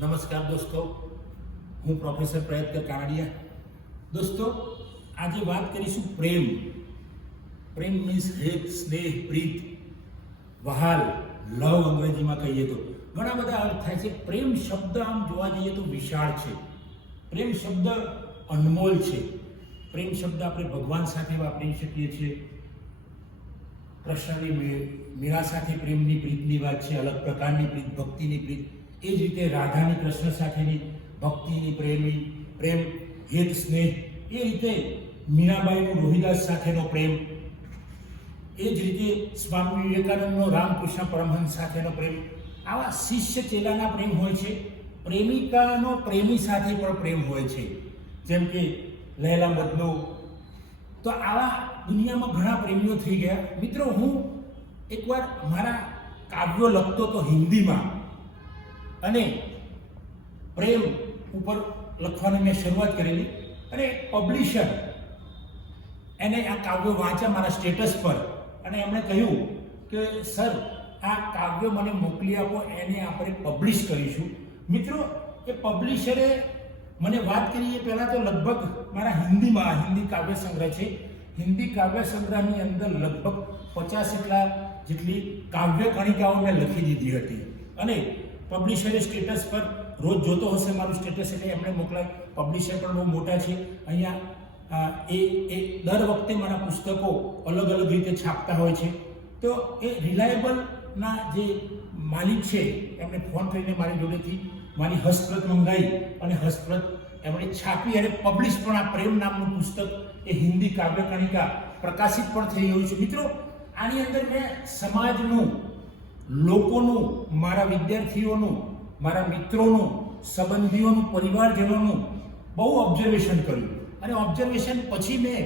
નમસ્કાર દોસ્તો, હું પ્રોફેસર પ્રયત્ન કાનાડિયા. દોસ્તો, આજે વાત કરીશું પ્રેમ. પ્રેમ મીન્સ હેત, સ્નેહ, પ્રીત, વહાલ, લવ અંગ્રેજીમાં કહીએ તો ઘણા બધા અર્થ થાય છે. પ્રેમ શબ્દ આમ જોવા જઈએ તો વિશાળ છે. પ્રેમ શબ્દ અનમોલ છે. પ્રેમ શબ્દ આપણે ભગવાન સાથે વાપરી શકીએ છીએ. કૃષ્ણની મીરા સાથે પ્રેમની પ્રીતની વાત છે, અલગ પ્રકારની પ્રીત, ભક્તિની પ્રીત. એ જ રીતે રાધાની કૃષ્ણ સાથેની ભક્તિની પ્રેમ, હેત, સ્નેહ. એ રીતે મીરાબાઈનો રોહિદાસ સાથેનો પ્રેમ. એ જ રીતે સ્વામી વિવેકાનંદનો રામકૃષ્ણ પરમહંસ સાથેનો પ્રેમ. આવા શિષ્ય ચેલાના પ્રેમ હોય છે. પ્રેમિકાનો પ્રેમી સાથે પણ પ્રેમ હોય છે, જેમ કે લૈલા મજનુ. તો આવા દુનિયામાં ઘણા પ્રેમીઓ થઈ ગયા. મિત્રો, હું એકવાર મારા કાવ્યો લખતો તો હિન્દીમાં, અને પ્રેમ ઉપર લખવાની મેં શરૂઆત કરેલી, અને પબ્લિશર એને આ કાવ્યો વાંચ્યા મારા સ્ટેટસ પર, અને એમણે કહ્યું કે સર, આ કાવ્યો મને મોકલી આપો, એને આપણે પબ્લિશ કરીશું. મિત્રો, એ પબ્લિશરે મને વાત કરી એ પહેલાં તો લગભગ મારા હિન્દી કાવ્ય સંગ્રહ છે. હિન્દી કાવ્ય સંગ્રહની અંદર લગભગ 50 જેટલી કાવ્ય કણિકાઓ મેં લખી દીધી હતી, અને પબ્લિશરે સ્ટેટસ પર રોજ જોતો હશે મારું સ્ટેટસ, એટલે એમણે મોકલાય. પબ્લિશર પણ બહુ મોટા છે અહીંયા. એ દર વખતે મારા પુસ્તકો અલગ અલગ રીતે છાપતા હોય છે. તો એ રિલાયબલના જે માલિક છે એમણે ફોન કરીને મારી જોડેથી મારી હસ્તપ્રત મંગાવી, અને હસ્તપ્રત એમણે છાપી અને પબ્લિશ પણ. આ પ્રેમ નામનું પુસ્તક એ હિન્દી કાવ્ય કણિકા પ્રકાશિત પણ થઈ ગયું છે. મિત્રો, આની અંદર મેં સમાજનું, લોકોનું, મારા વિદ્યાર્થીઓનું, મારા મિત્રોનું, સંબંધીઓનું, પરિવારજનોનું બહુ ઓબ્ઝર્વેશન કર્યું, અને ઓબ્ઝર્વેશન પછી મેં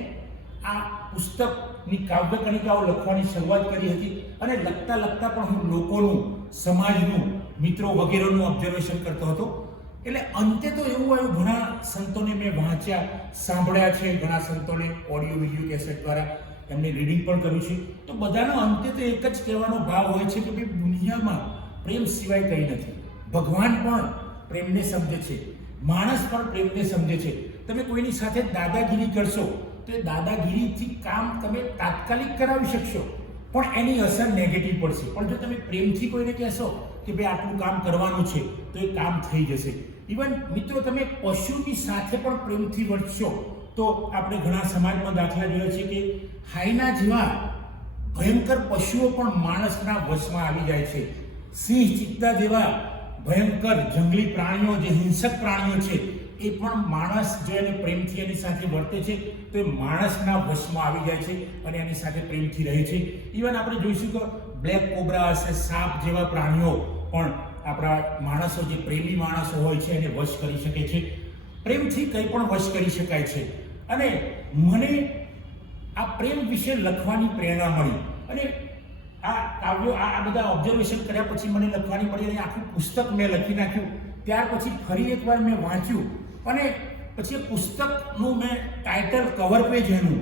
આ પુસ્તકની કાવ્ય કણિકાઓ લખવાની શરૂઆત કરી હતી. અને લખતા પણ હું લોકોનું, સમાજનું, મિત્રો વગેરેનું ઓબ્ઝર્વેશન કરતો હતો. એટલે અંતે તો એવું આવ્યું, ઘણા સંતોને મેં વાંચ્યા, સાંભળ્યા છે, ઘણા સંતોને ઓડિયો વિડીયો કેસેટ દ્વારા એમને રીડિંગ પણ કર્યું છે. તો બધાનો અંતે તો એક જ કહેવાનો ભાવ હોય છે કે ભાઈ, દુનિયામાં પ્રેમ સિવાય કંઈ નથી. ભગવાન પણ પ્રેમને સમજે છે, માણસ પણ પ્રેમને સમજે છે. તમે કોઈની સાથે દાદાગીરી કરશો તો એ દાદાગીરીથી કામ તમે તાત્કાલિક કરાવી શકશો, પણ એની અસર નેગેટિવ પડશે. પણ જો તમે પ્રેમથી કોઈને કહેશો કે ભાઈ આટલું કામ કરવાનું છે, તો એ કામ થઈ જશે. ઇવન મિત્રો, તમે પશુની સાથે પણ પ્રેમથી વર્તશો તો આપણે ઘણા સમાજમાં દાખલા જોયા છે કે હાઈના જેવા ભયંકર પશુઓ પણ માણસના વશમાં આવી જાય છે. સિંહ, ચિત્તા જેવા ભયંકર જંગલી પ્રાણીઓ, જે હિંસક પ્રાણીઓ છે, એ પણ માણસ જો એને પ્રેમથી એની સાથે વર્તે છે તો એ માણસના વશમાં આવી જાય છે અને એની સાથે પ્રેમથી રહે છે. ઇવન આપણે જોઈશું કે બ્લેક કોબ્રા હશે, સાપ જેવા પ્રાણીઓ પણ આપણા માણસો, જે પ્રેમી માણસો હોય છે, એને વશ કરી શકે છે. પ્રેમથી કંઈ પણ વશ કરી શકાય છે. અને મને આ પ્રેમ વિશે લખવાની પ્રેરણા મળી, અને આ કાવ્યો, આ બધા ઓબ્ઝર્વેશન કર્યા પછી મને લખવાની મળી, અને આખું પુસ્તક મેં લખી નાખ્યું. ત્યાર પછી ફરી એકવાર મેં વાંચ્યું, અને પછી એ પુસ્તકનું મેં ટાઇટલ, કવર પેજ એનું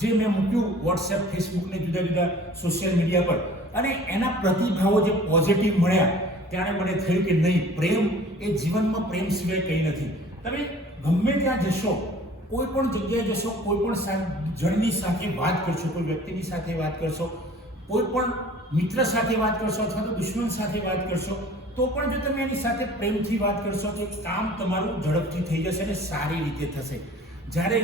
જે મેં મૂક્યું વોટ્સએપ, ફેસબુક ને જુદા જુદા સોશિયલ મીડિયા પર, અને એના પ્રતિભાવો જે પોઝિટિવ મળ્યા, ત્યારે મને થયું કે નહીં, પ્રેમ એ જીવનમાં પ્રેમ સિવાય કંઈ નથી. તમે ગમે ત્યાં જશો, કોઈ પણ જગ્યાએ જશો, કોઈ પણ જણની સાથે વાત કરશો, કોઈ વ્યક્તિની સાથે વાત કરશો, કોઈ પણ મિત્ર સાથે વાત કરશો, અથવા તો દુશ્મન સાથે વાત કરશો, તો પણ જો તમે એની સાથે પ્રેમથી વાત કરશો તો કામ તમારું ઝડપથી થઈ જશે અને સારી રીતે થશે. જ્યારે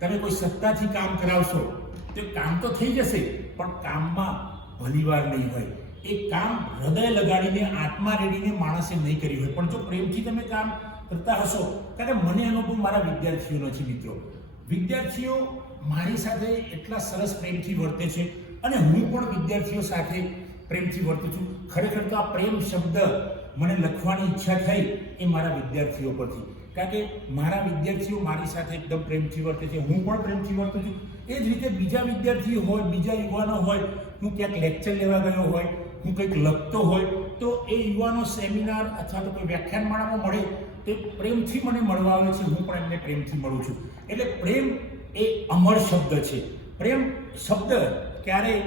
તમે કોઈ સત્તાથી કામ કરાવશો તો કામ તો થઈ જશે, પણ કામમાં ભલીવાર નહીં હોય. એ કામ હૃદય લગાડીને, આત્મા રેડીને માણસે નહીં કર્યું હોય. પણ જો પ્રેમથી તમે કામ કરતા હશો, કારણ કે મને અનુભવ મારા વિદ્યાર્થીઓનો છે. મિત્રો, વિદ્યાર્થીઓ મારી સાથે એટલા સરસ પ્રેમથી વર્તે છે, અને હું પણ વિદ્યાર્થીઓ સાથે પ્રેમથી વર્તું છું. ખરેખર તો આ પ્રેમ શબ્દ મને લખવાની ઈચ્છા થઈ એ મારા વિદ્યાર્થીઓ પરથી, કારણ કે મારા વિદ્યાર્થીઓ મારી સાથે એકદમ પ્રેમથી વર્તે છે, હું પણ પ્રેમથી વર્તું છું. એ જ રીતે બીજા વિદ્યાર્થીઓ હોય, બીજા યુવાનો હોય, હું ક્યાંક લેક્ચર લેવા ગયો હોય, હું કંઈક લખતો હોય, તો એ યુવાનો સેમિનાર અથવા તો કોઈ વ્યાખ્યાનમાળામાં મળે તે પ્રેમથી મને મળવા આવે છે, હું પણ એમને પ્રેમથી મળું છું. એટલે પ્રેમ એ અમર શબ્દ છે. પ્રેમ શબ્દ ક્યારેય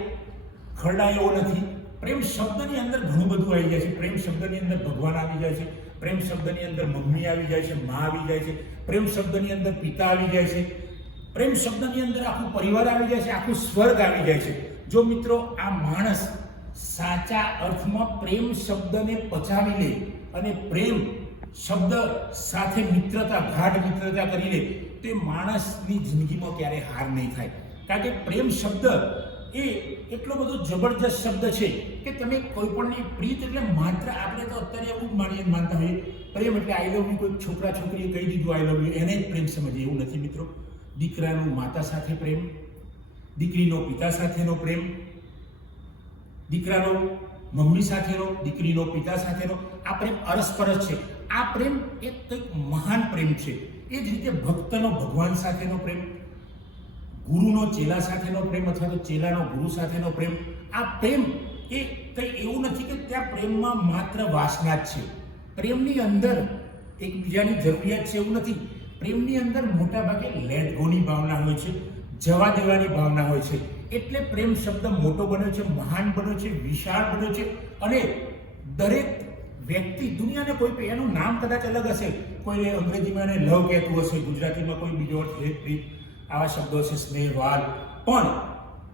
ખરડાયો નથી, પ્રેમ શબ્દની અંદર ઘણું બધું આવી જાય છે. પ્રેમ શબ્દની અંદર ભગવાન આવી જાય છે, પ્રેમ શબ્દની અંદર મમ્મી આવી જાય છે, મા આવી જાય છે, પ્રેમ શબ્દની અંદર પિતા આવી જાય છે, પ્રેમ શબ્દની અંદર આખું પરિવાર આવી જાય છે, આખું સ્વર્ગ આવી જાય છે. જો મિત્રો આ માણસ સાચા અર્થમાં પ્રેમ શબ્દને પચાવી લે અને પ્રેમ શબ્દ સાથે મિત્રતા, ગાઢ મિત્રતા કરી લે, તે માણસની જિંદગીમાં ક્યારે હાર નહીં થાય. કારણ કે પ્રેમ શબ્દ એ એટલો બધો જબરજસ્ત શબ્દ છે કે તમે કોઈ પણની પ્રીત એટલે માત્ર આપણે તો અત્યારે એવું જ માનતા હોઈએ પ્રેમ એટલે આઈ લવ યુ, કોઈ છોકરા છોકરીએ કહી દીધું આઈ લવ યુ એને જ પ્રેમ સમજીએ. એવું નથી મિત્રો. દીકરાનો માતા સાથે પ્રેમ, દીકરીનો પિતા સાથેનો પ્રેમ, દીકરાનો મમ્મી સાથેનો, દીકરીનો પિતા સાથેનો, આ પ્રેમ અરસપરસ છે. આ પ્રેમ એક કંઈક મહાન પ્રેમ છે. એ જ રીતે ભક્તનો ભગવાન સાથેનો પ્રેમ, ગુરુનો ચેલા સાથેનો પ્રેમ અથવા તો ચેલાનો ગુરુ સાથેનો પ્રેમ, આ પ્રેમ એ કંઈ એવું નથી કે ત્યાં પ્રેમમાં માત્ર વાસના જ છે. પ્રેમની અંદર એકબીજાની જરૂરિયાત છે એવું નથી. પ્રેમની અંદર મોટા ભાગે લેટ ગોની ભાવના હોય છે, જવા દેવાની ભાવના હોય છે. એટલે પ્રેમ શબ્દ મોટો બન્યો છે, મહાન બન્યો છે, વિશાળ બન્યો છે. અને દરેક વ્યક્તિ, દુનિયાને કોઈ એનું નામ કદાચ અલગ હશે, કોઈને અંગ્રેજીમાં એને લવ કહેતું હશે, ગુજરાતીમાં કોઈ બીજો અર્થ પ્રીત, આવા શબ્દો છે, સ્નેહ, વાલ. પણ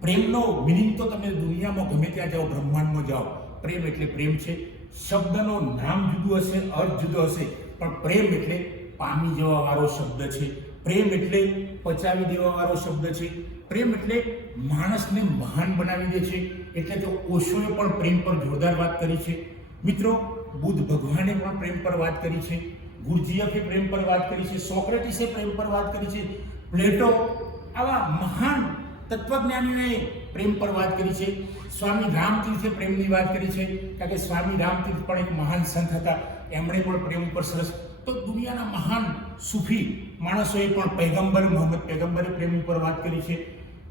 પ્રેમનો મિનિંગ તો તમે દુનિયામાં ગમે ત્યાં જાઓ, બ્રહ્માંડમાં જાઓ, પ્રેમ એટલે પ્રેમ છે. શબ્દનું નામ જુદું હશે, અર્થ જુદો હશે, પણ પ્રેમ એટલે પામી જવા વાળો શબ્દ છે. પ્રેમ એટલે પચાવી દેવા વાળો શબ્દ છે. પ્રેમ એટલે માણસને મહાન બનાવી દે છે. એટલે તો ઓશોએ પણ પ્રેમ પર જોરદાર વાત કરી છે. મિત્રો, બુદ્ધ ભગવાને પણ પ્રેમ પર વાત કરી છે, ગુરજીએફે પ્રેમ પર વાત કરી છે, સોક્રેટિસે પ્રેમ પર વાત કરી છે, પ્લેટો, આવા મહાન તત્વજ્ઞાનીઓએ પ્રેમ પર વાત કરી છે. સ્વામી રામતીર્થે પ્રેમની વાત કરી છે, કારણ કે સ્વામી રામતીર્થ પણ એક મહાન સંત હતા, એમણે પણ પ્રેમ ઉપર સરસ. તો દુનિયાના મહાન સૂફી માણસોએ પણ પૈગંબર મોહમ્મદ પૈગંબરે પ્રેમ ઉપર વાત કરી છે.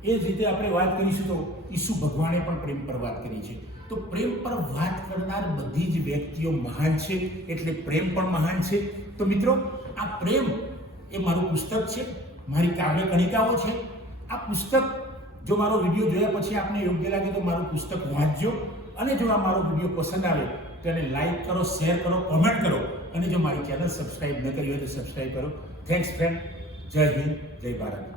એ જ રીતે આપણે વાત કરીશું તો ઈસુ ભગવાને પણ પ્રેમ પર વાત કરી છે. તો પ્રેમ પર વાત કરનાર બધી જ વ્યક્તિઓ મહાન છે, એટલે પ્રેમ પણ મહાન છે. તો મિત્રો, આ પ્રેમ એ મારું પુસ્તક છે, મારી કાવ્ય કણિકાઓ છે. આ પુસ્તક જો મારો વિડીયો જોયા પછી આપને યોગ્ય લાગે તો મારું પુસ્તક વાંચજો. અને જો આ મારો વિડીયો પસંદ આવે તો એને લાઈક કરો, શેર કરો, કોમેન્ટ કરો. અને જો મારી ચેનલ સબસ્ક્રાઇબ ન કરી હોય તો સબસ્ક્રાઇબ કરો. Thanks friend. જય હિન્દ, જય ભારત.